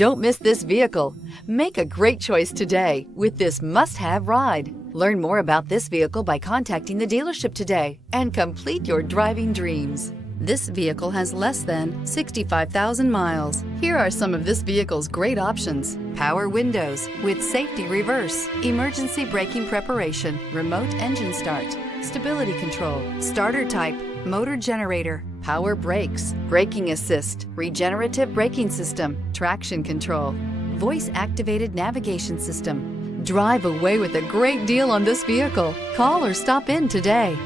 Don't miss this vehicle. Make a great choice today with this must-have ride. Learn more about this vehicle by contacting the dealership today and complete your driving dreams. This vehicle has less than 65,000 miles. Here are some of this vehicle's great options: power windows with safety reverse, emergency braking preparation, remote engine start, stability control, starter type, motor generator, power brakes, braking assist, regenerative braking system, traction control, voice activated navigation system. Drive away with a great deal on this vehicle. Call or stop in today.